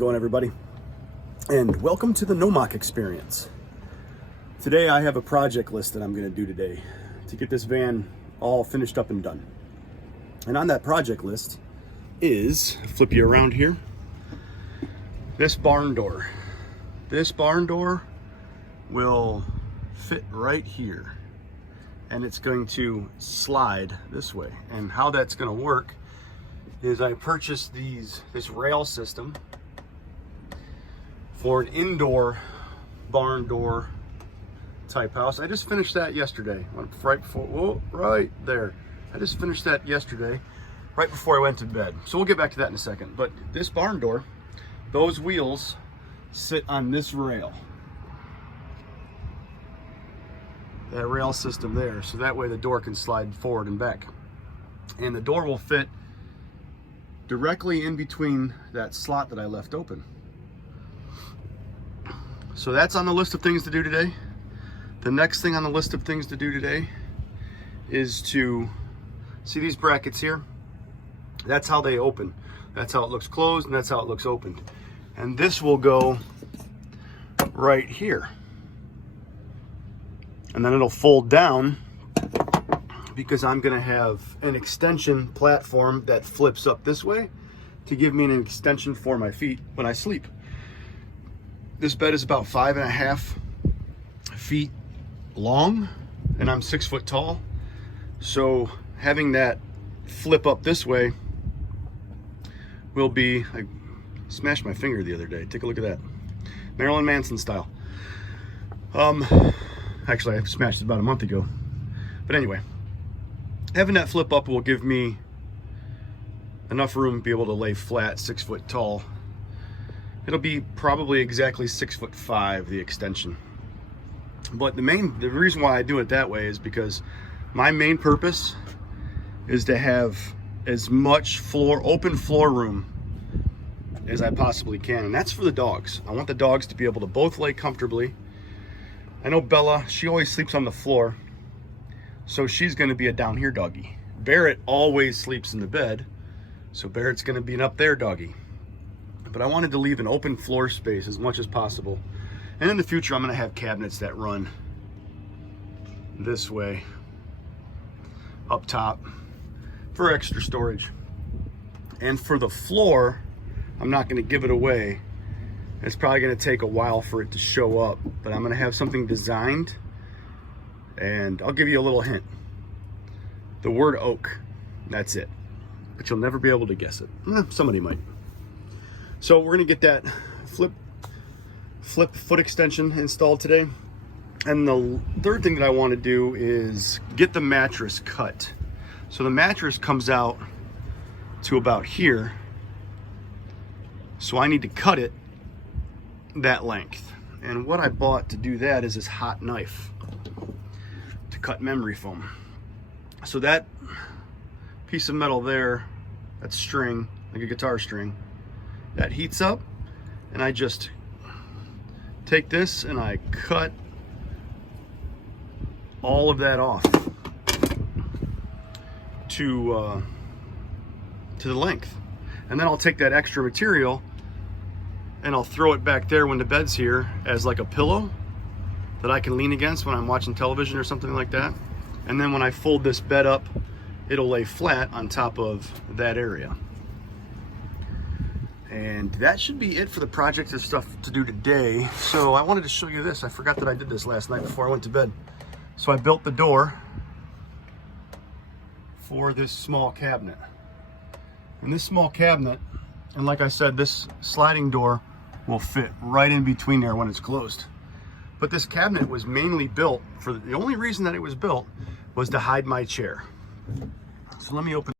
Going everybody, and welcome to the No-Mock experience. Today I have a project list that I'm going to do today to get this van all finished up and done. And on that project list is, flip you around here, this barn door. This barn door will fit right here, and it's going to slide this way. And how that's going to work is I purchased this rail system for an indoor barn door type house. I just finished that yesterday, right before, whoa, right there. I just finished that yesterday, right before I went to bed. So we'll get back to that in a second. But this barn door, those wheels sit on this rail. That rail system there, so that way the door can slide forward and back. And the door will fit directly in between that slot that I left open. So that's on the list of things to do today. The next thing on the list of things to do today is to see these brackets here. That's how they open. That's how it looks closed, and that's how it looks opened. And this will go right here. And then it'll fold down because I'm gonna have an extension platform that flips up this way to give me an extension for my feet when I sleep. This bed is about 5.5 feet long, and I'm 6 foot tall. So having that flip up this way will be, I smashed my finger the other day. Take a look at that. Marilyn Manson style. Actually, I smashed it about a month ago. But anyway, having that flip up will give me enough room to be able to lay flat, 6 foot tall. It'll be probably exactly 6'5", the extension. But the reason why I do it that way is because my main purpose is to have as much open floor room as I possibly can. And that's for the dogs. I want the dogs to be able to both lay comfortably. I know Bella, she always sleeps on the floor, so she's gonna be a down here doggy. Barrett always sleeps in the bed, so Barrett's gonna be an up there doggy. But I wanted to leave an open floor space as much as possible. And in the future, I'm gonna have cabinets that run this way, up top, for extra storage. And for the floor, I'm not gonna give it away. It's probably gonna take a while for it to show up, but I'm gonna have something designed, and I'll give you a little hint. The word oak, that's it. But you'll never be able to guess it. Somebody might. So we're gonna get that flip foot extension installed today. And the third thing that I wanna do is get the mattress cut. So the mattress comes out to about here. So I need to cut it that length. And what I bought to do that is this hot knife to cut memory foam. So that piece of metal there, that string, like a guitar string, that heats up, and I just take this and I cut all of that off to the length. And then I'll take that extra material and I'll throw it back there when the bed's here as like a pillow that I can lean against when I'm watching television or something like that. And then when I fold this bed up, it'll lay flat on top of that area. And that should be it for the project of stuff to do today. So I wanted to show you this. I forgot that I did this last night before I went to bed. So I built the door for this small cabinet. And this small cabinet, and like I said, this sliding door will fit right in between there when it's closed. But this cabinet was mainly built for, the only reason that it was built was to hide my chair. So let me open